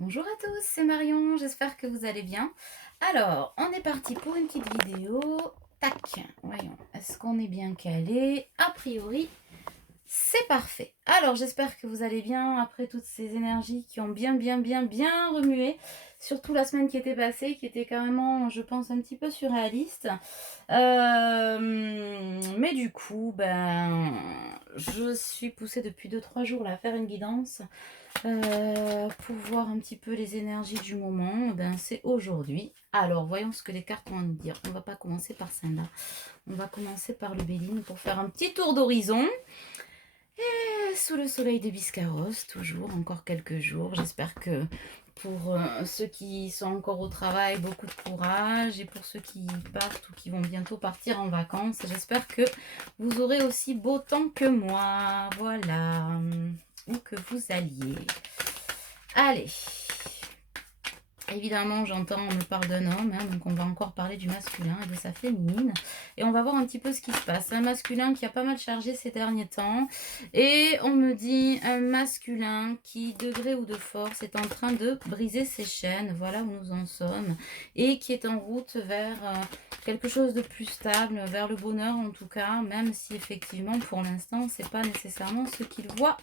Bonjour à tous, c'est Marion, j'espère que vous allez bien. Alors, on est parti pour une petite vidéo. Tac, voyons, est-ce qu'on est bien calé? A priori, c'est parfait. Alors, j'espère que vous allez bien après toutes ces énergies qui ont bien remué. Surtout la semaine qui était passée, qui était carrément, je pense, un petit peu surréaliste. Mais du coup, je suis poussée depuis 2 3 jours là, à faire une guidance. Pour voir un petit peu les énergies du moment, c'est aujourd'hui. Alors, voyons ce que les cartes ont à nous dire. On va pas commencer par celle-là. On va commencer par le Béline pour faire un petit tour d'horizon. Et sous le soleil de Biscarrosse, toujours, encore quelques jours. J'espère que pour ceux qui sont encore au travail, beaucoup de courage. Et pour ceux qui partent ou qui vont bientôt partir en vacances, j'espère que vous aurez aussi beau temps que moi. Voilà. Où que vous alliez. Allez, évidemment, j'entends, on me parle d'un homme, hein, donc on va encore parler du masculin et de sa féminine. Et on va voir un petit peu ce qui se passe. Un masculin qui a pas mal chargé ces derniers temps. Et on me dit un masculin qui, de gré ou de force, est en train de briser ses chaînes. Voilà où nous en sommes. Et qui est en route vers quelque chose de plus stable, vers le bonheur en tout cas, même si effectivement, pour l'instant, c'est pas nécessairement ce qu'il voit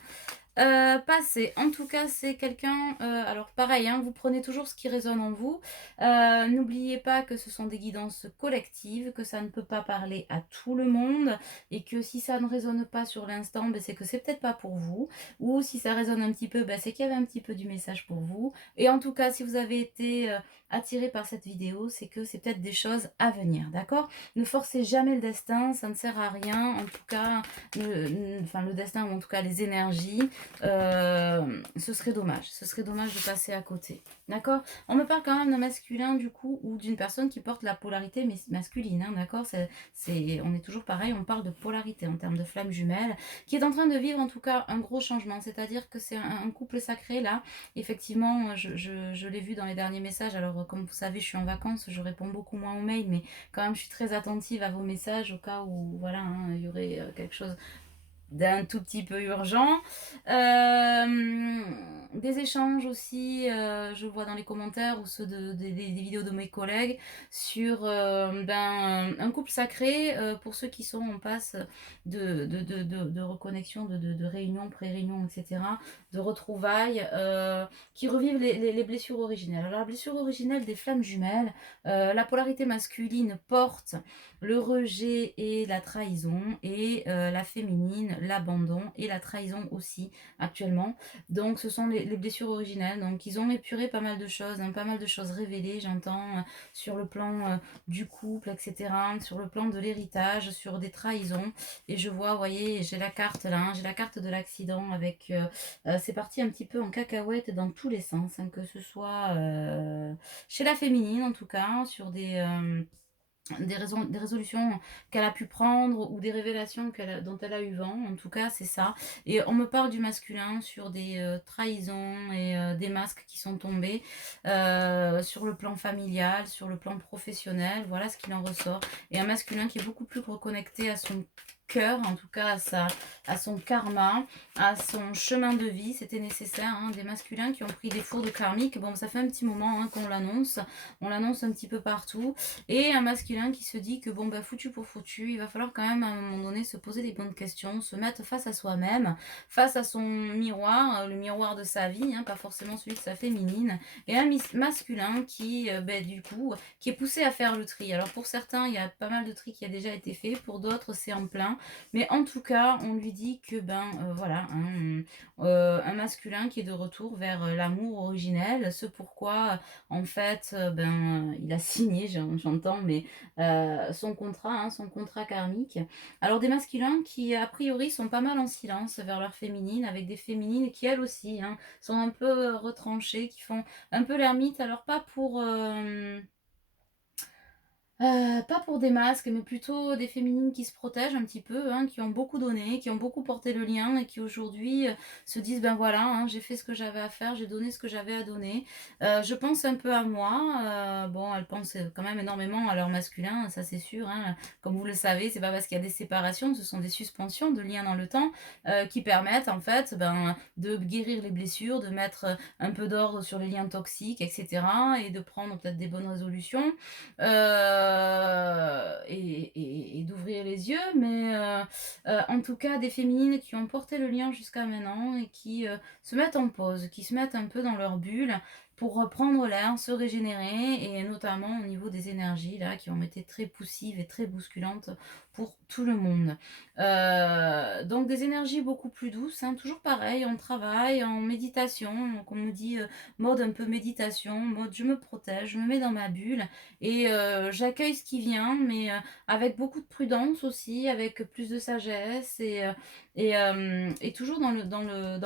passer. En tout cas, c'est quelqu'un. Alors, pareil, hein, vous prenez toujours ce qui résonne en vous. N'oubliez pas que ce sont des guidances collectives, que ça ne peut pas parler à tout le monde et que si ça ne résonne pas sur l'instant, c'est que c'est peut-être pas pour vous. Ou si ça résonne un petit peu, c'est qu'il y avait un petit peu du message pour vous. Et en tout cas, si vous avez été attiré par cette vidéo, c'est que c'est peut-être des choses à venir, d'accord? Ne forcez jamais le destin, ça ne sert à rien. En tout cas, enfin le destin ou en tout cas les énergies. Ce serait dommage. Ce serait dommage de passer à côté. D'accord? On me parle quand même d'un masculin, du coup, ou d'une personne qui porte la polarité masculine. Hein, d'accord? On est toujours pareil, on parle de polarité en termes de flamme jumelle, qui est en train de vivre en tout cas un gros changement. C'est-à-dire que c'est un couple sacré là. Effectivement, je l'ai vu dans les derniers messages. Alors, comme vous savez, je suis en vacances, je réponds beaucoup moins aux mails, mais quand même, je suis très attentive à vos messages au cas où, voilà, hein, il y aurait quelque chose d'un tout petit peu urgent. Des échanges aussi, je vois dans les commentaires ou ceux des vidéos de mes collègues sur un couple sacré pour ceux qui sont en passe de reconnexion, de réunion, pré-réunion, etc., de retrouvailles, qui revivent les blessures originelles. Alors la blessure originelle des flammes jumelles, la polarité masculine porte le rejet et la trahison, et la féminine, l'abandon et la trahison aussi actuellement. Donc ce sont les blessures originelles. Donc ils ont épuré pas mal de choses, hein, pas mal de choses révélées, j'entends, sur le plan du couple, etc., sur le plan de l'héritage, sur des trahisons. Et je vois, vous voyez, j'ai la carte là, hein, j'ai la carte de l'accident avec... c'est parti un petit peu en cacahuète dans tous les sens, hein, que ce soit chez la féminine en tout cas, sur des résolutions qu'elle a pu prendre ou des révélations dont elle a eu vent. En tout cas, c'est ça. Et on me parle du masculin sur des trahisons et des masques qui sont tombés sur le plan familial, sur le plan professionnel. Voilà ce qu'il en ressort. Et un masculin qui est beaucoup plus reconnecté à son cœur, en tout cas à son karma, à son chemin de vie. C'était nécessaire, hein, des masculins qui ont pris des fours de karmique. Bon, ça fait un petit moment, hein, qu'on l'annonce. On l'annonce un petit peu partout. Et un masculin qui se dit que foutu pour foutu, il va falloir quand même à un moment donné se poser des bonnes questions, se mettre face à soi-même, face à son miroir, le miroir de sa vie, hein, pas forcément celui de sa féminine. Et un masculin qui, du coup, qui est poussé à faire le tri. Alors pour certains, il y a pas mal de tri qui a déjà été fait, pour d'autres, c'est en plein. Mais en tout cas, on lui dit que, voilà, hein, un masculin qui est de retour vers l'amour originel, ce pourquoi en fait, il a signé, j'entends, mais son contrat karmique. Alors des masculins qui, a priori, sont pas mal en silence vers leur féminine, avec des féminines qui, elles aussi, hein, sont un peu retranchées, qui font un peu l'ermite. Alors pas pour... Pas pour des masques, mais plutôt des féminines qui se protègent un petit peu, hein, qui ont beaucoup donné, qui ont beaucoup porté le lien et qui aujourd'hui, se disent: «Ben voilà, hein, j'ai fait ce que j'avais à faire, j'ai donné ce que j'avais à donner». Je pense un peu à moi, bon, elles pensent, quand même énormément à leur masculin, ça c'est sûr, hein. Comme vous le savez, c'est pas parce qu'il y a des séparations, ce sont des suspensions de liens dans le temps, qui permettent en fait, ben, de guérir les blessures, de mettre, un peu d'ordre sur les liens toxiques et cetera et de prendre peut-être des bonnes résolutions. Et d'ouvrir les yeux, mais en tout cas des féminines qui ont porté le lien jusqu'à maintenant et qui, se mettent en pause, qui se mettent un peu dans leur bulle pour reprendre l'air, se régénérer et notamment au niveau des énergies là qui ont été très poussives et très bousculantes pour tout le monde. Donc des énergies beaucoup plus douces, hein, toujours pareil, on travaille en méditation, donc on me dit, mode un peu méditation, mode je me protège, je me mets dans ma bulle et j'accueille ce qui vient, mais avec beaucoup de prudence aussi, avec plus de sagesse et toujours dans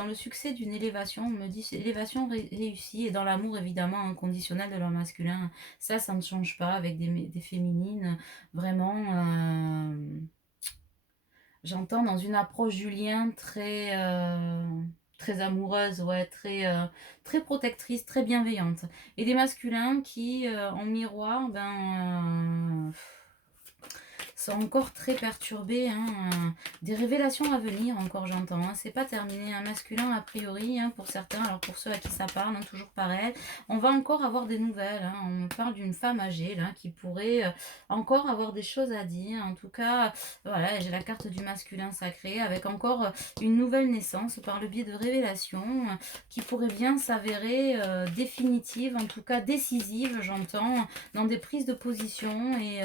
le succès d'une élévation. On me dit: «C'est élévation réussie» et dans l'amour évidemment inconditionnel de leur masculin. Ça ne change pas avec des féminines, vraiment, j'entends dans une approche du lien très amoureuse, ouais, très protectrice, très bienveillante. Et des masculins qui, en miroir, ben, sont encore très perturbés, hein, des révélations à venir encore j'entends, hein. C'est pas terminé, un masculin a priori, hein, pour certains, alors pour ceux à qui ça parle, hein, toujours pareil, on va encore avoir des nouvelles, hein. On me parle d'une femme âgée là qui pourrait, encore avoir des choses à dire. En tout cas, voilà, j'ai la carte du masculin sacré avec encore, une nouvelle naissance par le biais de révélations, qui pourrait bien s'avérer, définitive, en tout cas décisive, j'entends, dans des prises de position et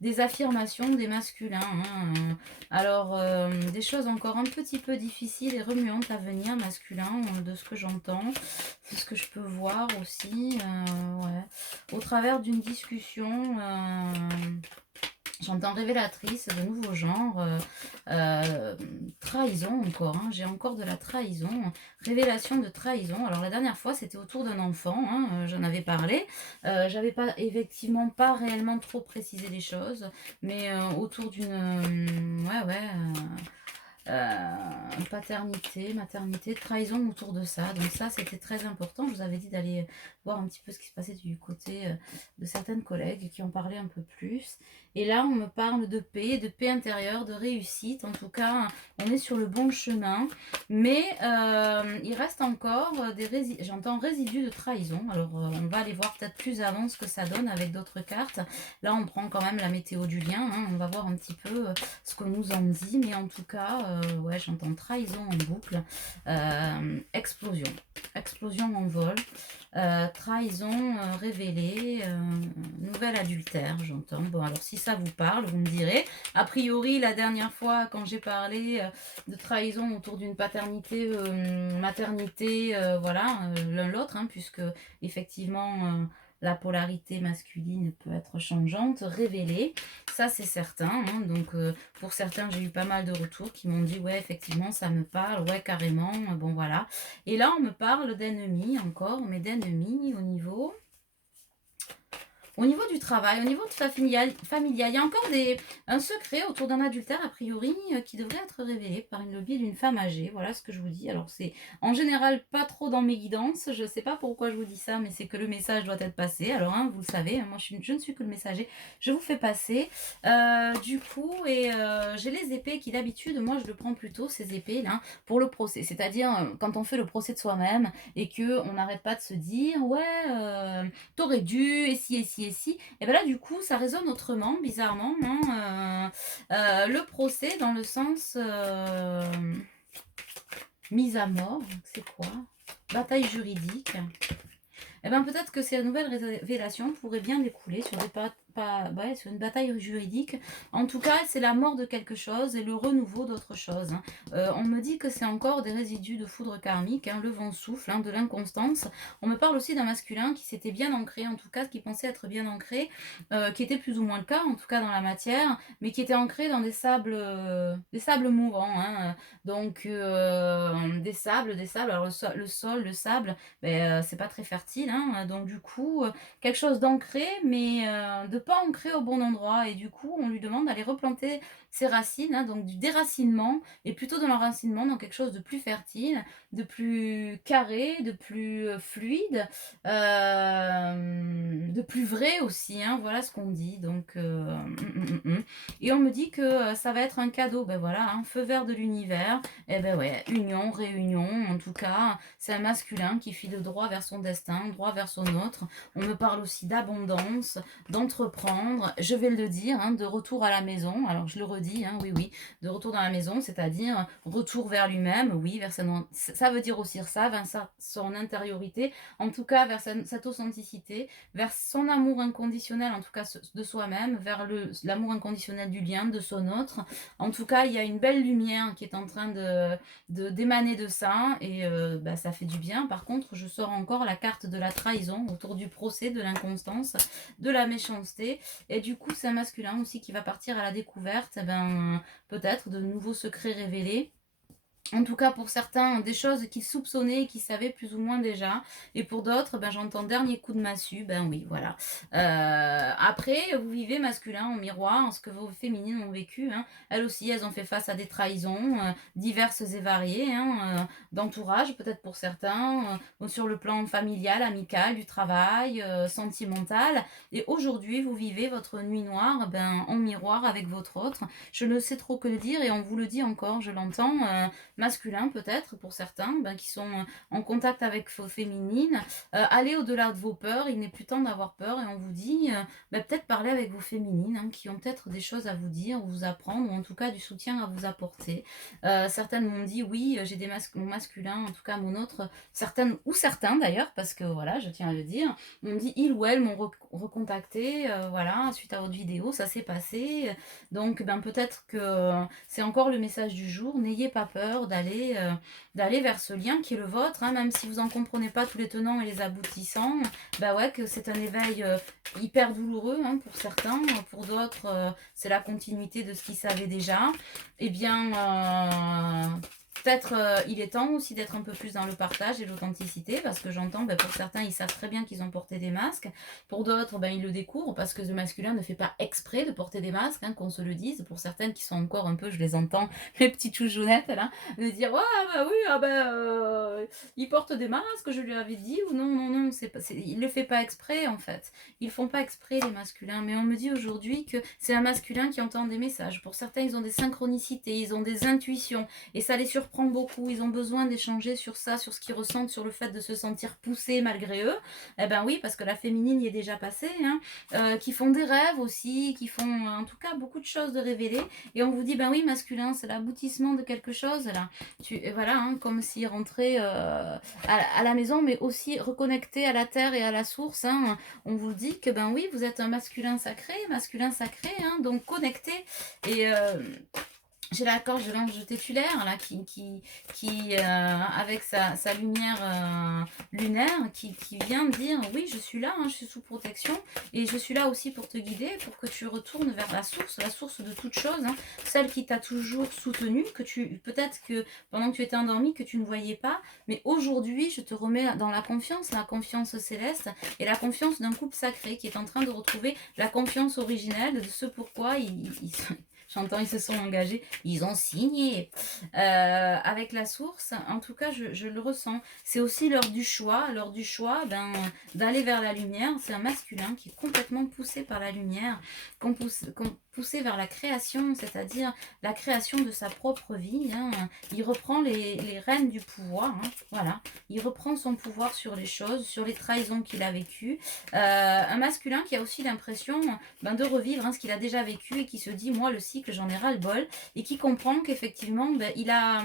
des affirmations des masculins, hein, alors, des choses encore un petit peu difficiles et remuantes à venir masculin, de ce que j'entends, de ce que je peux voir aussi, ouais. Au travers d'une discussion, j'entends révélatrice de nouveaux genres, trahison encore, hein, j'ai encore de la trahison, révélation de trahison. Alors la dernière fois, c'était autour d'un enfant, hein, j'en avais parlé. J'avais pas effectivement pas réellement trop précisé les choses, mais autour d'une, ouais, ouais, paternité, maternité, trahison autour de ça. Donc ça, c'était très important. Je vous avais dit d'aller voir un petit peu ce qui se passait du côté de certaines collègues qui en parlaient un peu plus. Et là, on me parle de paix intérieure, de réussite. En tout cas, on est sur le bon chemin. Mais il reste encore j'entends résidus de trahison. Alors, on va aller voir peut-être plus avant ce que ça donne avec d'autres cartes. Là, on prend quand même la météo du lien, hein. On va voir un petit peu ce qu'on nous en dit. Mais en tout cas, ouais, j'entends trahison en boucle. Explosion. Explosion en vol. Trahison révélée. Nouvel adultère, j'entends. Bon, alors si ça vous parle, vous me direz. A priori, la dernière fois, quand j'ai parlé de trahison autour d'une paternité, maternité, voilà, l'un l'autre, hein, puisque effectivement, la polarité masculine peut être changeante, révélée, ça c'est certain, hein. Donc pour certains, j'ai eu pas mal de retours qui m'ont dit: «Ouais, effectivement, ça me parle, ouais, carrément», bon voilà. Et là, on me parle d'ennemis encore, mais d'ennemis au niveau du travail, au niveau de familial, il y a encore un secret autour d'un adultère, a priori, qui devrait être révélé par le biais d'une femme âgée. Voilà ce que je vous dis. Alors, c'est en général pas trop dans mes guidances. Je ne sais pas pourquoi je vous dis ça, mais c'est que le message doit être passé. Alors, hein, vous le savez, hein, moi je ne suis que le messager. Je vous fais passer. Du coup, et j'ai les épées qui d'habitude, moi je le prends plutôt, ces épées-là, pour le procès. C'est-à-dire, quand on fait le procès de soi-même et que on n'arrête pas de se dire, ouais. T'aurais dû, et si, et si, et si. Et ben là, du coup, ça résonne autrement, bizarrement, hein, le procès dans le sens mise à mort, c'est quoi? Bataille juridique. Eh ben, peut-être que ces nouvelles révélations pourraient bien découler sur ouais, sur une bataille juridique. En tout cas, c'est la mort de quelque chose et le renouveau d'autre chose, hein. On me dit que c'est encore des résidus de foudre karmique, hein, le vent souffle, hein, de l'inconstance. On me parle aussi d'un masculin qui s'était bien ancré, en tout cas, qui pensait être bien ancré, qui était plus ou moins le cas, en tout cas dans la matière, mais qui était ancré dans des sables mouvants, hein. Donc, des sables. Alors le sol, le sable, c'est pas très fertile, hein, donc du coup, quelque chose d'ancré, mais pas ancré au bon endroit et du coup, on lui demande d'aller replanter ses racines, hein, donc du déracinement et plutôt dans l'enracinement dans quelque chose de plus fertile, de plus carré, de plus, fluide, de plus vrai aussi, hein, voilà ce qu'on dit donc et on me dit que, ça va être un cadeau, ben voilà, hein, feu vert de l'univers et ben ouais, union, réunion, en tout cas, c'est un masculin qui file droit vers son destin, droit vers son autre. On me parle aussi d'abondance, d'entreprendre, je vais le dire, hein, de retour à la maison. Alors je le redis, hein, oui, oui, de retour dans la maison, c'est-à-dire retour vers lui-même, oui, vers ça veut dire aussi ça, vers son intériorité, en tout cas vers cette authenticité, vers son amour inconditionnel, en tout cas de soi-même, vers l'amour inconditionnel du lien, de son autre. En tout cas, il y a une belle lumière qui est en train d'émaner de ça et bah, ça fait du bien. Par contre, je sors encore la carte de la trahison autour du procès, de l'inconstance, de la méchanceté et du coup, c'est un masculin aussi qui va partir à la découverte, eh ben, peut-être de nouveaux secrets révélés. En tout cas, pour certains, des choses qu'ils soupçonnaient et qu'ils savaient plus ou moins déjà. Et pour d'autres, ben, j'entends dernier coup de massue. Ben oui, voilà. Après, vous vivez masculin en miroir, ce que vos féminines ont vécu. Hein. Elles aussi, elles ont fait face à des trahisons diverses et variées, hein, d'entourage peut-être pour certains, sur le plan familial, amical, du travail, sentimental. Et aujourd'hui, vous vivez votre nuit noire ben, en miroir avec votre autre. Je ne sais trop que le dire et on vous le dit encore, je l'entends. Masculin peut-être pour certains, ben, qui sont en contact avec vos féminines. Allez au-delà de vos peurs, il n'est plus temps d'avoir peur et on vous dit ben, peut-être parler avec vos féminines hein, qui ont peut-être des choses à vous dire, ou vous apprendre, ou en tout cas du soutien à vous apporter. Certaines m'ont dit oui, j'ai mon masculin, en tout cas mon autre, certaines ou certains d'ailleurs, parce que voilà, je tiens à le dire, m'ont dit il ou elle m'ont recontacté, voilà, suite à votre vidéo, ça s'est passé. Donc ben, peut-être que c'est encore le message du jour, n'ayez pas peur d'aller vers ce lien qui est le vôtre, hein, même si vous n'en comprenez pas tous les tenants et les aboutissants, bah ouais, que c'est un éveil hyper douloureux hein, pour certains, pour d'autres c'est la continuité de ce qu'ils savaient déjà, et bien peut-être il est temps aussi d'être un peu plus dans le partage et l'authenticité, parce que j'entends, ben, pour certains, ils savent très bien qu'ils ont porté des masques. Pour d'autres, ben, ils le découvrent parce que le masculin ne fait pas exprès de porter des masques, hein, qu'on se le dise. Pour certaines qui sont encore un peu, je les entends, les petites choujounettes, là, de dire, ouais, bah oui, ah ben, il porte des masques, je lui avais dit, ou non, non, non, il le fait pas exprès, en fait. Ils font pas exprès, les masculins. Mais on me dit aujourd'hui que c'est un masculin qui entend des messages. Pour certains, ils ont des synchronicités, ils ont des intuitions, et ça les surprend beaucoup, ils ont besoin d'échanger sur ça, sur ce qu'ils ressentent, sur le fait de se sentir poussés malgré eux. Eh ben oui, parce que la féminine y est déjà passée, hein, qui font des rêves aussi, qui font en tout cas beaucoup de choses de révéler. Et on vous dit, ben oui, masculin, c'est l'aboutissement de quelque chose là. Voilà, hein, comme s'il rentrait à la maison, mais aussi reconnecté à la terre et à la source. Hein. On vous dit que ben oui, vous êtes un masculin sacré, hein, donc connecté. Et j'ai la corge de l'ange tétulaire là, qui avec sa lumière lunaire qui vient dire oui je suis là, hein, je suis sous protection et je suis là aussi pour te guider, pour que tu retournes vers la source de toute chose, hein, celle qui t'a toujours soutenu, que peut-être que pendant que tu étais endormi que tu ne voyais pas, mais aujourd'hui je te remets dans la confiance céleste et la confiance d'un couple sacré qui est en train de retrouver la confiance originelle de ce pourquoi j'entends, ils se sont engagés, ils ont signé avec la source. En tout cas, je le ressens. C'est aussi l'heure du choix. L'heure du choix, ben, d'aller vers la lumière. C'est un masculin qui est complètement poussé par la lumière, poussé vers la création, c'est-à-dire la création de sa propre vie. Hein. Il reprend les rênes du pouvoir. Hein. Voilà. Il reprend son pouvoir sur les choses, sur les trahisons qu'il a vécues. Un masculin qui a aussi l'impression ben, de revivre hein, ce qu'il a déjà vécu et qui se dit, moi, le cycle, j'en ai ras-le-bol, et qui comprend qu'effectivement, ben, il a,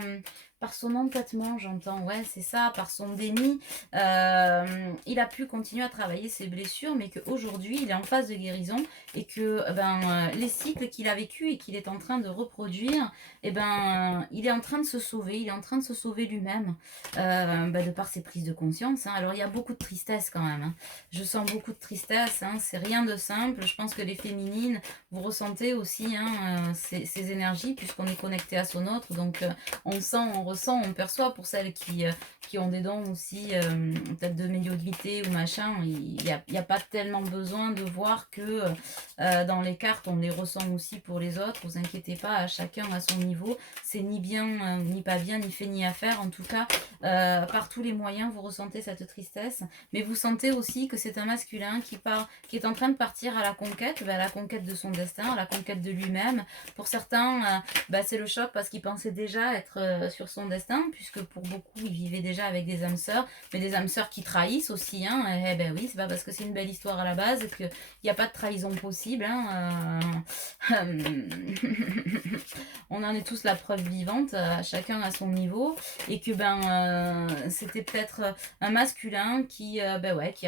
par son entêtement, j'entends, ouais, c'est ça, par son déni, il a pu continuer à travailler ses blessures, mais qu'aujourd'hui, il est en phase de guérison, et que ben, les cycles qu'il a vécu et qu'il est en train de reproduire, et ben, il est en train de se sauver, il est en train de se sauver lui-même, ben, de par ses prises de conscience. Hein. Alors, il y a beaucoup de tristesse quand même, hein. Je sens beaucoup de tristesse, hein. C'est rien de simple, je pense que les féminines, vous ressentez aussi hein, ces énergies, puisqu'on est connecté à son autre, donc on sent, on ressent, on perçoit pour celles qui ont des dons aussi, peut-être de médiumnité ou machin, il y a pas tellement besoin de voir que dans les cartes, on les ressent aussi pour les autres. Vous inquiétez pas, à chacun à son niveau. C'est ni bien, ni pas bien, ni fait ni à faire. En tout cas, par tous les moyens, vous ressentez cette tristesse. Mais vous sentez aussi que c'est un masculin qui est en train de partir à la conquête de son destin, à la conquête de lui-même. Pour certains, c'est le choc parce qu'il pensait déjà être sur son destin, puisque pour beaucoup, il vivait déjà avec des âmes sœurs, mais des âmes sœurs qui trahissent aussi. Hein. Eh ben oui, c'est pas parce que c'est une belle histoire à la base qu'il n'y a pas de trahison possible. Hein. On en est tous la preuve vivante, chacun à son niveau, et que c'était peut-être un masculin qui a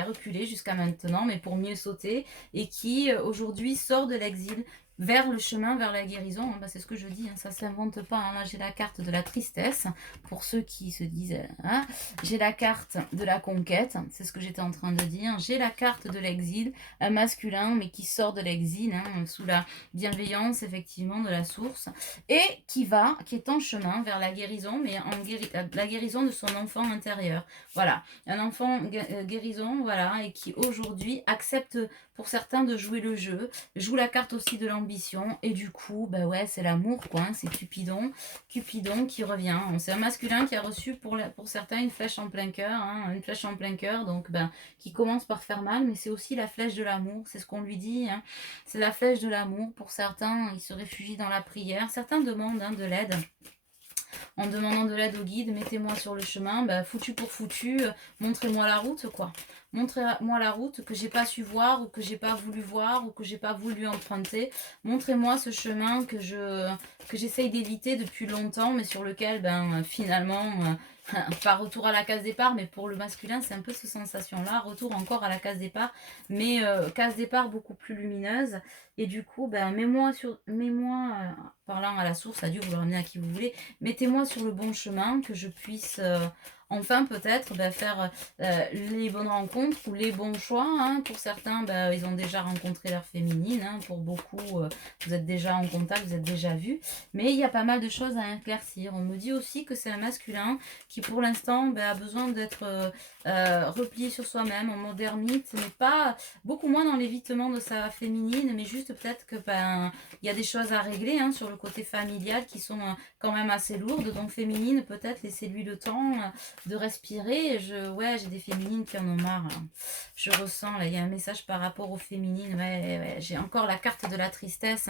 reculé jusqu'à maintenant, mais pour mieux sauter, et qui aujourd'hui sort de l'exil vers le chemin, vers la guérison. Hein, c'est ce que je dis, hein, ça ne s'invente pas. Hein. Là, j'ai la carte de la tristesse, pour ceux qui se disent... Hein, j'ai la carte de la conquête, c'est ce que j'étais en train de dire. J'ai la carte de l'exil, un masculin, mais qui sort de l'exil, hein, sous la bienveillance, effectivement, de la source, et qui est en chemin vers la guérison, mais la guérison de son enfant intérieur. Voilà, un enfant guérison, voilà, et qui aujourd'hui accepte pour certains de jouer le jeu, joue la carte aussi de l'ambition, et du coup, c'est l'amour, quoi, hein, c'est Cupidon qui revient. C'est un masculin qui a reçu pour certains une flèche en plein cœur, hein, une flèche en plein cœur, donc qui commence par faire mal, mais c'est aussi la flèche de l'amour, c'est ce qu'on lui dit, hein, c'est la flèche de l'amour. Pour certains, ils se réfugient dans la prière, certains demandent de l'aide. En demandant de l'aide au guide, mettez-moi sur le chemin, foutu pour foutu, montrez-moi la route, quoi. Montrez-moi la route que j'ai pas su voir, ou que j'ai pas voulu voir, ou que j'ai pas voulu emprunter. Montrez-moi ce chemin que j'essaye d'éviter depuis longtemps, mais sur lequel, finalement, pas retour à la case départ, mais pour le masculin, c'est un peu cette sensation-là, retour encore à la case départ, mais case départ beaucoup plus lumineuse. Et du coup, mets-moi, parlant à la source, à Dieu, vous le ramenez à qui vous voulez, mettez-moi sur le bon chemin, que je puisse enfin peut-être faire les bonnes rencontres ou les bons choix. Hein. Pour certains, ils ont déjà rencontré leur féminine. Hein. Pour beaucoup, vous êtes déjà en contact, vous êtes déjà vus. Mais il y a pas mal de choses à éclaircir. On me dit aussi que c'est un masculin qui, pour l'instant, a besoin d'être replié sur soi-même, en mode ermite, mais pas beaucoup moins dans l'évitement de sa féminine, mais juste peut-être que il y a des choses à régler sur le côté familial qui sont quand même assez lourdes. Donc féminine, peut-être laissez-lui le temps de respirer. J'ai des féminines qui en ont marre. Là. Je ressens, là, il y a un message par rapport aux féminines. Ouais, j'ai encore la carte de la tristesse,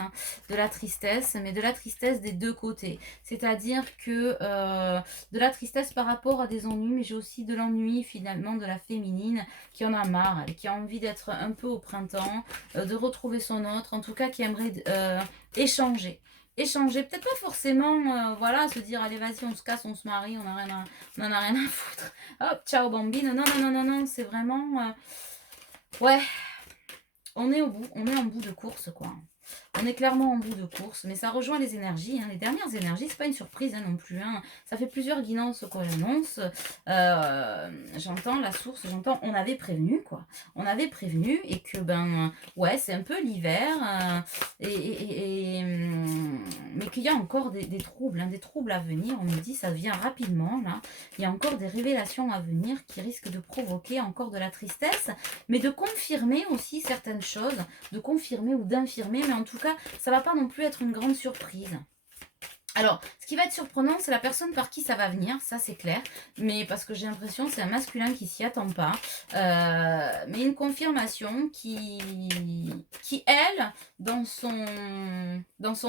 mais de la tristesse des deux côtés. C'est-à-dire que de la tristesse par rapport à des ennuis, mais j'ai aussi de l'ennui finalement de la féminine qui en a marre, qui a envie d'être un peu au printemps, de retrouver son autre, en tout cas qui aimerait échanger, peut-être pas forcément, se dire allez vas-y on se casse, on se marie, on en a rien à foutre, hop ciao bambine, non, c'est vraiment, ouais, on est en bout de course, quoi. On est clairement en bout de course, mais ça rejoint les énergies. Les dernières énergies, c'est pas une surprise non plus. Ça fait plusieurs guinances qu'on annonce. J'entends la source, on avait prévenu, quoi. On avait prévenu et que, c'est un peu l'hiver. Mais qu'il y a encore des troubles, des troubles à venir. On me dit, ça vient rapidement, là. Il y a encore des révélations à venir qui risquent de provoquer encore de la tristesse, mais de confirmer aussi certaines choses, de confirmer ou d'infirmer, mais en tout cas, ça va pas non plus être une grande surprise. Alors, ce qui va être surprenant, c'est la personne par qui ça va venir, ça c'est clair, mais parce que j'ai l'impression que c'est un masculin qui s'y attend pas, mais une confirmation qui elle, dans son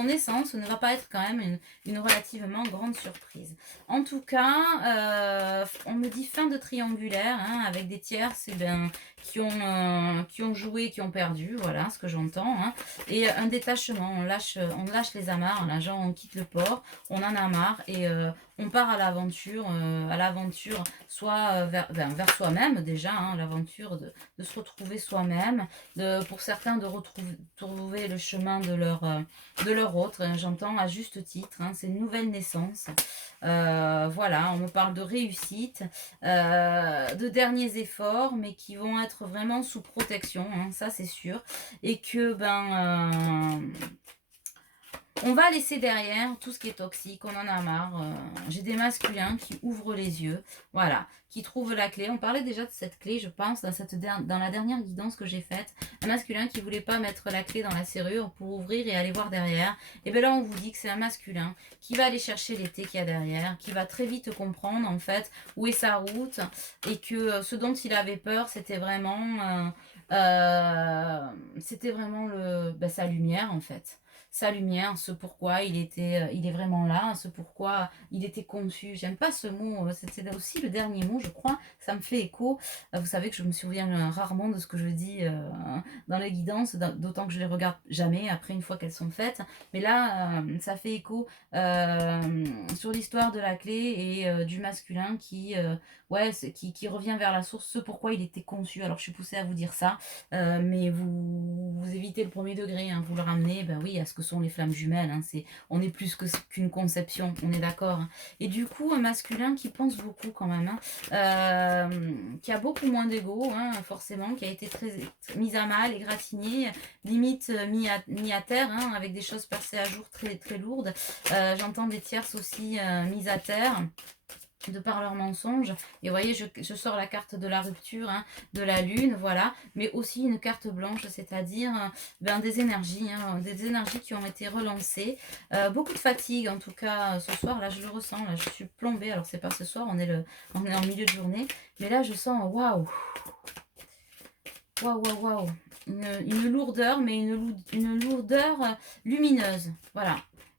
essence, ne va pas être quand même une relativement grande surprise. En tout cas, on me dit fin de triangulaire, avec des tierces qui ont joué, qui ont perdu, voilà ce que j'entends, et un détachement, on lâche les amarres, là, genre on quitte le port, on en a marre et on part à l'aventure, soit vers soi-même déjà, l'aventure de se retrouver soi-même, pour certains de retrouver le chemin de leur autre, j'entends à juste titre, c'est une nouvelle naissance. Voilà, on me parle de réussite, de derniers efforts, mais qui vont être vraiment sous protection, ça c'est sûr, et que On va laisser derrière tout ce qui est toxique, on en a marre. J'ai des masculins qui ouvrent les yeux, voilà, qui trouvent la clé. On parlait déjà de cette clé, je pense, dans la dernière guidance que j'ai faite. Un masculin qui voulait pas mettre la clé dans la serrure pour ouvrir et aller voir derrière. Et bien là, on vous dit que c'est un masculin qui va aller chercher l'été qu'il y a derrière, qui va très vite comprendre, en fait, où est sa route, et que ce dont il avait peur, c'était vraiment sa lumière, en fait. Sa lumière, ce pourquoi il est vraiment là, ce pourquoi il était conçu. J'aime pas ce mot, c'est aussi le dernier mot, je crois, ça me fait écho. Vous savez que je me souviens rarement de ce que je dis dans les guidances, d'autant que je les regarde jamais après une fois qu'elles sont faites. Mais là, ça fait écho sur l'histoire de la clé et du masculin qui revient vers la source, ce pourquoi il était conçu. Alors je suis poussée à vous dire ça, mais vous évitez le premier degré, hein, vous le ramenez, ben oui, à ce que sont les flammes jumelles. Hein, on est plus qu'une conception, on est d'accord. Hein. Et du coup, un masculin qui pense beaucoup quand même, hein, qui a beaucoup moins d'ego, hein, forcément, qui a été très mis à mal, égratigné, limite mis à terre, hein, avec des choses passées à jour très, très lourdes. J'entends des tierces aussi mises à terre de par leurs mensonges. Et vous voyez, je sors la carte de la rupture, hein, de la lune, voilà, mais aussi une carte blanche, c'est-à-dire des énergies qui ont été relancées. Beaucoup de fatigue, en tout cas, ce soir, là, je le ressens, là, je suis plombée. Alors, c'est pas ce soir, on est en milieu de journée, mais là, je sens, waouh, waouh, waouh, waouh, une lourdeur, mais une lourdeur lumineuse, voilà.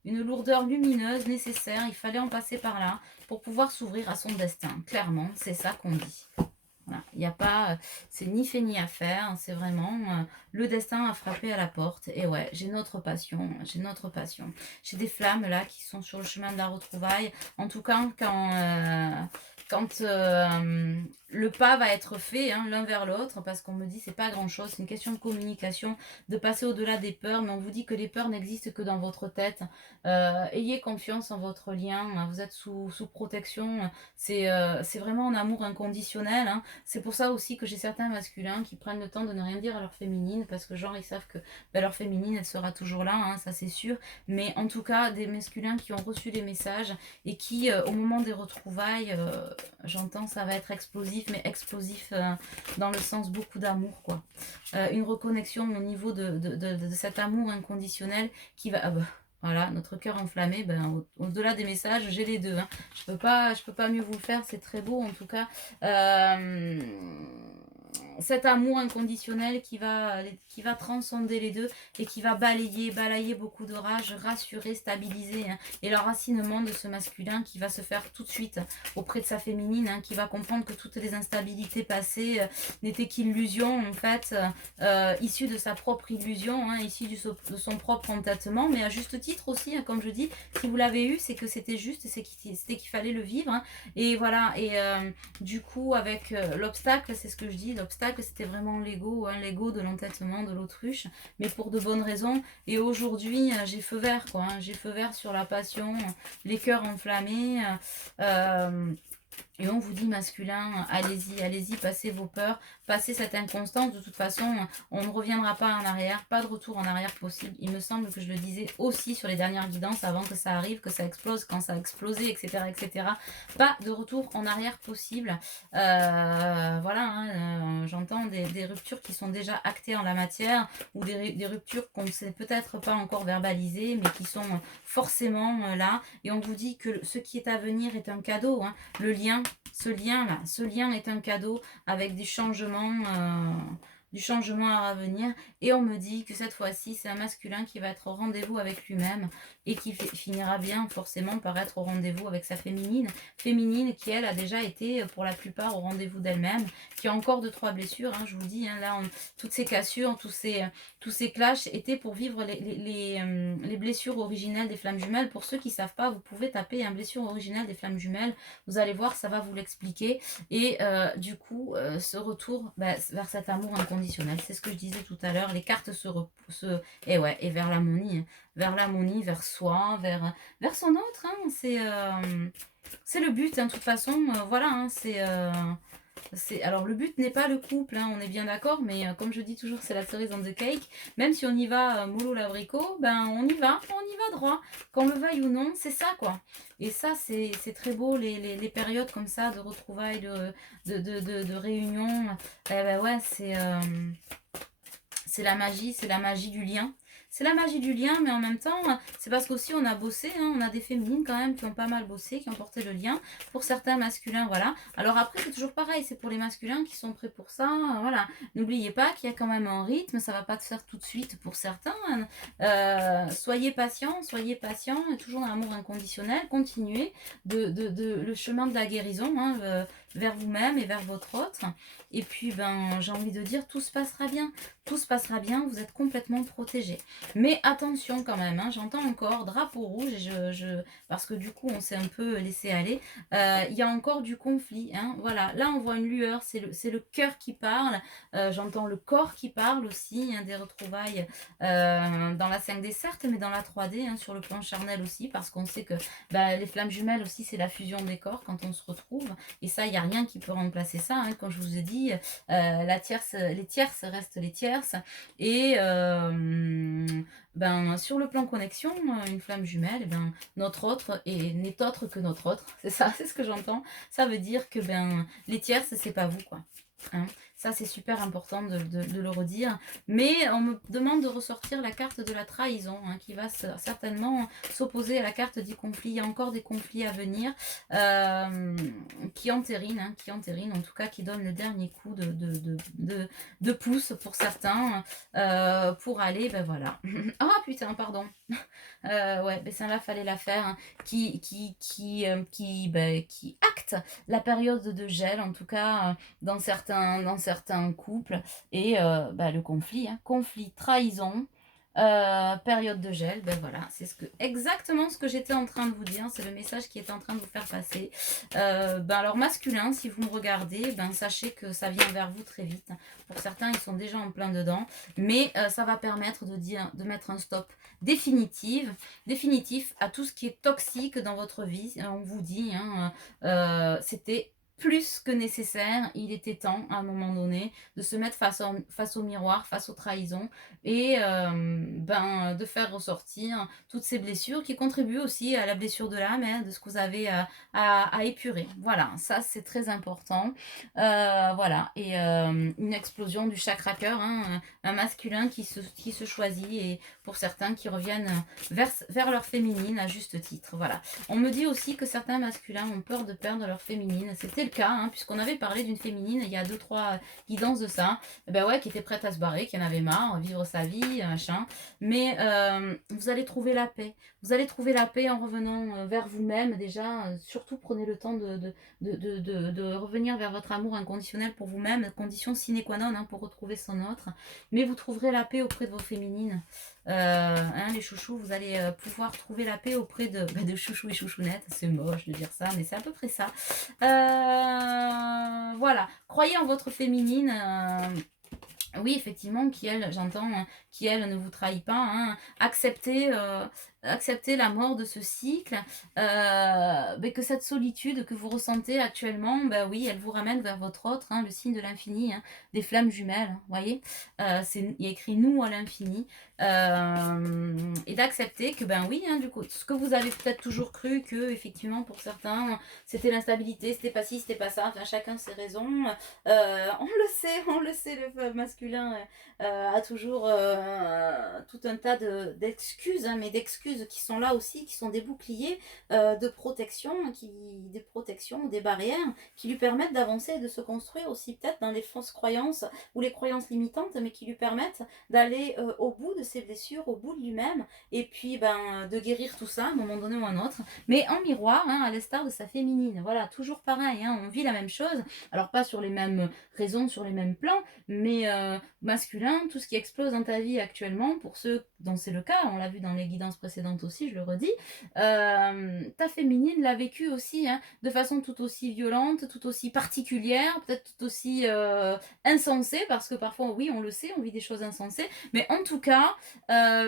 Une lourdeur lumineuse nécessaire, il fallait en passer par là pour pouvoir s'ouvrir à son destin. Clairement, c'est ça qu'on dit. Voilà. Il n'y a pas, c'est ni fait ni à faire, c'est vraiment le destin a frappé à la porte. Et ouais, j'ai notre passion, j'ai notre passion. J'ai des flammes là qui sont sur le chemin de la retrouvaille. En tout cas, quand le pas va être fait l'un vers l'autre, parce qu'on me dit c'est pas grand chose, c'est une question de communication, de passer au-delà des peurs, mais on vous dit que les peurs n'existent que dans votre tête. Ayez confiance en votre lien, hein, vous êtes sous protection, c'est vraiment un amour inconditionnel. Hein. C'est pour ça aussi que j'ai certains masculins qui prennent le temps de ne rien dire à leur féminine, parce que genre ils savent que leur féminine elle sera toujours là, hein, ça c'est sûr, mais en tout cas des masculins qui ont reçu les messages et qui au moment des retrouvailles, j'entends ça va être explosif, mais explosif dans le sens beaucoup d'amour, quoi. Une reconnexion au niveau de cet amour inconditionnel qui va... voilà, notre cœur enflammé, au-delà des messages, j'ai les deux. Hein. Je peux pas mieux vous le faire, c'est très beau en tout cas. Cet amour inconditionnel qui va transcender les deux et qui va balayer beaucoup d'orages, rassurer, stabiliser. Hein, et l'enracinement de ce masculin qui va se faire tout de suite auprès de sa féminine, hein, qui va comprendre que toutes les instabilités passées n'étaient qu'illusions, en fait, issues de sa propre illusion, hein, issues de son propre entêtement, mais à juste titre aussi, hein, comme je dis, si vous l'avez eu, c'est que c'était juste, c'était qu'il fallait le vivre. Hein, et voilà, et du coup, avec l'obstacle, c'est ce que je dis, l'obstacle, c'était vraiment l'ego, hein, l'ego de l'entêtement de l'autruche, mais pour de bonnes raisons. Et aujourd'hui, j'ai feu vert, quoi. Hein, j'ai feu vert sur la passion, les cœurs enflammés. Et on vous dit masculin, allez-y, allez-y, passez vos peurs, passez cette inconstance. De toute façon, on ne reviendra pas en arrière, pas de retour en arrière possible. Il me semble que je le disais aussi sur les dernières guidances avant que ça arrive, que ça explose, quand ça a explosé, etc. etc. Pas de retour en arrière possible. Voilà, hein, j'entends des ruptures qui sont déjà actées en la matière ou des ruptures qu'on ne sait peut-être pas encore verbalisées, mais qui sont forcément là. Et on vous dit que ce qui est à venir est un cadeau. Hein. Le lien, ce lien est un cadeau avec du changement à venir. Et on me dit que cette fois-ci, c'est un masculin qui va être au rendez-vous avec lui-même et qui finira bien forcément par être au rendez-vous avec sa féminine. Féminine qui, elle, a déjà été pour la plupart au rendez-vous d'elle-même, qui a encore 2-3 blessures. Hein, je vous dis, hein, là, toutes ces cassures, tous ces clashs étaient pour vivre les blessures originelles des flammes jumelles. Pour ceux qui ne savent pas, vous pouvez taper un blessure originelle des flammes jumelles. Vous allez voir, ça va vous l'expliquer. Et du coup, ce retour vers cet amour inconditionnel, c'est ce que je disais tout à l'heure, les cartes et vers l'harmonie, vers soi, vers son autre, hein, c'est le but, hein, de toute façon, voilà, hein, Alors, le but n'est pas le couple, hein, on est bien d'accord, mais comme je dis toujours, c'est la cerise on the cake. Même si on y va mollo l'abricot, ben on y va droit. Qu'on le veuille ou non, c'est ça, quoi. Et ça, c'est très beau, les périodes comme ça de retrouvailles, de réunions. Eh ben ouais, c'est la magie du lien. C'est la magie du lien, mais en même temps, c'est parce qu'aussi on a bossé, hein, on a des féminines quand même qui ont pas mal bossé, qui ont porté le lien. Pour certains masculins, voilà. Alors après, c'est toujours pareil, c'est pour les masculins qui sont prêts pour ça, voilà. N'oubliez pas qu'il y a quand même un rythme, ça va pas te faire tout de suite pour certains. Soyez patient, et toujours dans l'amour inconditionnel, continuez le chemin de la guérison, hein, vers vous-même et vers votre autre. Et puis, ben, j'ai envie de dire, tout se passera bien. Tout se passera bien, vous êtes complètement protégé. Mais attention quand même, hein, j'entends encore drapeau rouge, et parce que du coup on s'est un peu laissé aller. Il y a encore du conflit, hein, voilà. Là on voit une lueur, c'est le cœur qui parle. J'entends le corps qui parle aussi, hein, des retrouvailles dans la 5D certes, mais dans la 3D, hein, sur le plan charnel aussi, parce qu'on sait que bah, les flammes jumelles aussi, c'est la fusion des corps quand on se retrouve. Et ça, il n'y a rien qui peut remplacer ça, hein. Comme je vous ai dit, les tierces restent les tierces. Et ben, sur le plan connexion, une flamme jumelle, eh ben, notre autre n'est autre que notre autre. C'est ça, c'est ce que j'entends. Ça veut dire que ben, les tierces, c'est pas vous, quoi. Hein. Ça, c'est super important de le redire. Mais on me demande de ressortir la carte de la trahison, hein, qui va certainement s'opposer à la carte du conflit. Il y a encore des conflits à venir euh, qui entérinent, en tout cas, qui donnent le dernier coup de pouce pour certains pour aller, ben voilà. Ah putain, pardon. Ouais, ben celle-là, fallait la faire. Hein, qui acte la période de gel, en tout cas dans certains couples. Et bah, le conflit, hein, conflit, trahison, période de gel, ben voilà, c'est exactement ce que j'étais en train de vous dire, c'est le message qui était en train de vous faire passer. Ben alors masculin, si vous me regardez, ben sachez que ça vient vers vous très vite. Pour certains, ils sont déjà en plein dedans, mais ça va permettre de mettre un stop définitif à tout ce qui est toxique dans votre vie. On vous dit, hein, c'était plus que nécessaire, il était temps à un moment donné de se mettre face au miroir, face aux trahisons et ben, de faire ressortir toutes ces blessures qui contribuent aussi à la blessure de l'âme, hein, de ce que vous avez à épurer. Voilà, ça c'est très important. Voilà, et une explosion du chakra cœur, hein, un masculin qui se choisit et pour certains qui reviennent vers leur féminine à juste titre. Voilà. On me dit aussi que certains masculins ont peur de perdre leur féminine. C'était le cas, hein, puisqu'on avait parlé d'une féminine il y a 2-3 guidances de ça. Ben ouais, qui était prête à se barrer, qui en avait marre, vivre sa vie, machin. Mais vous allez trouver la paix. Vous allez trouver la paix en revenant vers vous-même déjà. Surtout prenez le temps de revenir vers votre amour inconditionnel pour vous-même, condition sine qua non, hein, pour retrouver son autre. Mais vous trouverez la paix auprès de vos féminines. Hein, les chouchous, vous allez pouvoir trouver la paix auprès de chouchous et chouchounettes. C'est moche de dire ça, mais c'est à peu près ça. Voilà, croyez en votre féminine. Oui, effectivement, j'entends, hein, qui elle ne vous trahit pas. Hein. Acceptez la mort de ce cycle, mais que cette solitude que vous ressentez actuellement, ben oui, elle vous ramène vers votre autre, hein, le signe de l'infini, hein, des flammes jumelles, vous voyez, il y a écrit nous à l'infini, et d'accepter que ben oui, hein, du coup, ce que vous avez peut-être toujours cru que effectivement pour certains c'était l'instabilité, c'était pas ci, c'était pas ça, enfin chacun ses raisons, on le sait, le masculin a toujours tout un tas d'excuses, hein, mais d'excuses qui sont là aussi, qui sont des boucliers de protection, des protections, des barrières qui lui permettent d'avancer et de se construire aussi peut-être dans les fausses croyances ou les croyances limitantes, mais qui lui permettent d'aller au bout de ses blessures, au bout de lui-même, et puis ben, de guérir tout ça à un moment donné ou à un autre, mais en miroir, hein, à l'instar de sa féminine. Voilà, toujours pareil, hein, on vit la même chose, alors pas sur les mêmes raisons, sur les mêmes plans, mais masculin, tout ce qui explose dans ta vie actuellement, pour ceux dont c'est le cas, on l'a vu dans les guidances précédentes, précédente aussi, je le redis, ta féminine l'a vécu aussi, hein, de façon tout aussi violente, tout aussi particulière, peut-être tout aussi insensée, parce que parfois, oui, on le sait, on vit des choses insensées, mais en tout cas,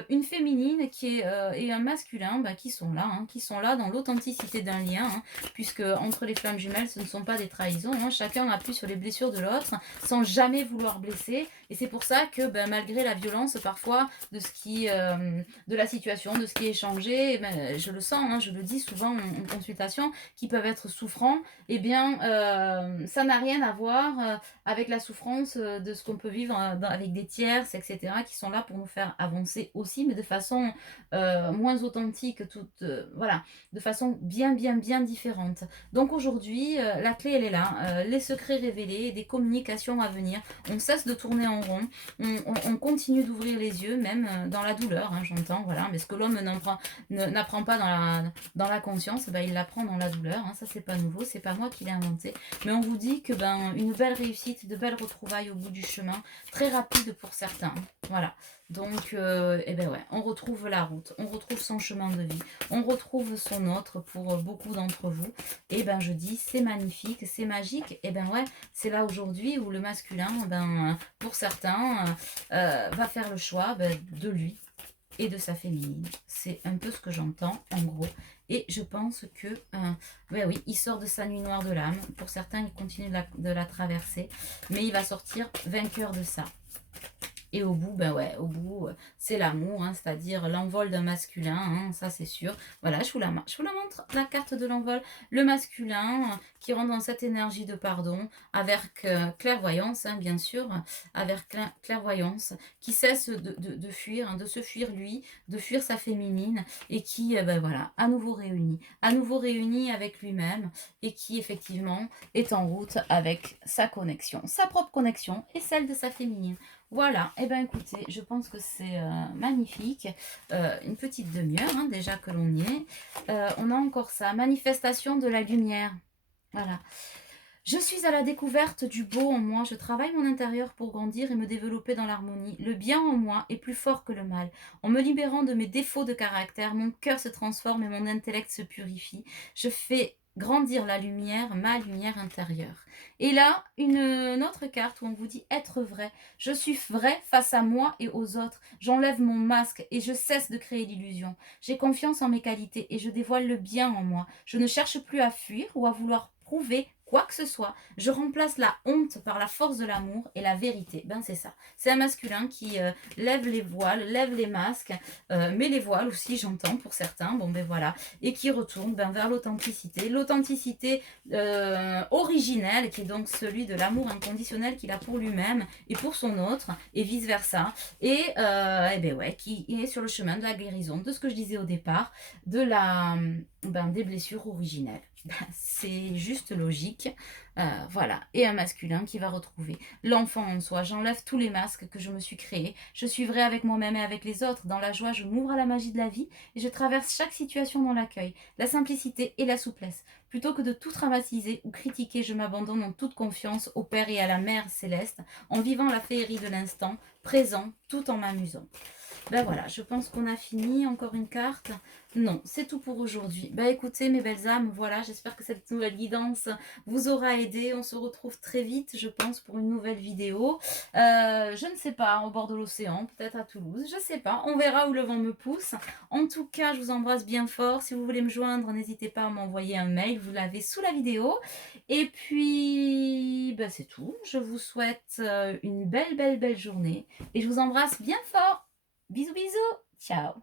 une féminine qui est, et un masculin bah, qui sont là, hein, qui sont là dans l'authenticité d'un lien, hein, puisque entre les flammes jumelles, ce ne sont pas des trahisons, hein, chacun appuie sur les blessures de l'autre sans jamais vouloir blesser, et c'est pour ça que ben, malgré la violence parfois de ce qui, de la situation, de ce qui est échangé, ben, je le sens, hein, je le dis souvent en consultation, qui peuvent être souffrants, eh bien ça n'a rien à voir avec la souffrance de ce qu'on peut vivre avec des tierces, etc., qui sont là pour nous faire avancer aussi, mais de façon moins authentique, toute, voilà, de façon bien différente. Donc aujourd'hui, la clé, elle est là. Les secrets révélés, des communications à venir. On cesse de tourner en rond. On continue d'ouvrir les yeux, même dans la douleur, hein, j'entends, voilà. Mais ce que l'homme n'apprend pas dans la conscience, ben, il l'apprend dans la douleur. Hein, ça, c'est pas nouveau, c'est pas moi qui l'ai inventé. Mais on vous dit que ben, une belle réussite, de belles retrouvailles au bout du chemin, très rapide pour certains. Voilà. Donc, eh ben ouais, on retrouve la route, on retrouve son chemin de vie, on retrouve son autre pour beaucoup d'entre vous. Et ben je dis, c'est magnifique, c'est magique. Et ben ouais, c'est là aujourd'hui où le masculin, ben, pour certains, va faire le choix ben, de lui et de sa féminine. C'est un peu ce que j'entends en gros. Et je pense que, ben oui, il sort de sa nuit noire de l'âme. Pour certains, il continue de la traverser, mais il va sortir vainqueur de ça. Et au bout, ben ouais, au bout, c'est l'amour, hein, c'est-à-dire l'envol d'un masculin, hein, ça c'est sûr. Voilà, je vous la montre, la carte de l'envol. Le masculin qui rentre dans cette énergie de pardon, avec clairvoyance, hein, bien sûr, avec clairvoyance, qui cesse de fuir, hein, de se fuir lui, de fuir sa féminine, et qui, ben voilà, à nouveau réuni avec lui-même, et qui effectivement est en route avec sa connexion, sa propre connexion, et celle de sa féminine. Voilà, et bien écoutez, je pense que c'est magnifique. Une petite demi-heure, hein, déjà que l'on y est. On a encore ça, manifestation de la lumière. Voilà. Je suis à la découverte du beau en moi. Je travaille mon intérieur pour grandir et me développer dans l'harmonie. Le bien en moi est plus fort que le mal. En me libérant de mes défauts de caractère, mon cœur se transforme et mon intellect se purifie. Je fais grandir la lumière, ma lumière intérieure. Et là, une autre carte où on vous dit être vrai. Je suis vrai face à moi et aux autres. J'enlève mon masque et je cesse de créer l'illusion. J'ai confiance en mes qualités et je dévoile le bien en moi. Je ne cherche plus à fuir ou à vouloir prouver quoi que ce soit. Je remplace la honte par la force de l'amour et la vérité. Ben c'est ça. C'est un masculin qui lève les voiles, lève les masques, met les voiles aussi, j'entends pour certains. Bon ben voilà. Et qui retourne ben, vers l'authenticité. L'authenticité originelle, qui est donc celui de l'amour inconditionnel qu'il a pour lui-même et pour son autre, et vice-versa. Et ben ouais, qui est sur le chemin de la guérison, de ce que je disais au départ, de la, ben, des blessures originelles. C'est juste logique. Voilà. Et un masculin qui va retrouver l'enfant en soi. J'enlève tous les masques que je me suis créés. Je suis vrai avec moi-même et avec les autres. Dans la joie, je m'ouvre à la magie de la vie et je traverse chaque situation dans l'accueil, la simplicité et la souplesse. Plutôt que de tout traumatiser ou critiquer, je m'abandonne en toute confiance au Père et à la Mère céleste, en vivant la féerie de l'instant, présent, tout en m'amusant. Ben voilà, je pense qu'on a fini. Encore une carte? Non, c'est tout pour aujourd'hui. Ben écoutez, mes belles âmes, voilà, j'espère que cette nouvelle guidance vous aura aidé. On se retrouve très vite, je pense, pour une nouvelle vidéo. Je ne sais pas, au bord de l'océan, peut-être à Toulouse, je ne sais pas. On verra où le vent me pousse. En tout cas, je vous embrasse bien fort. Si vous voulez me joindre, n'hésitez pas à m'envoyer un mail. Vous l'avez sous la vidéo. Et puis, ben c'est tout. Je vous souhaite une belle journée. Et je vous embrasse bien fort. Bisous, bisous. Ciao.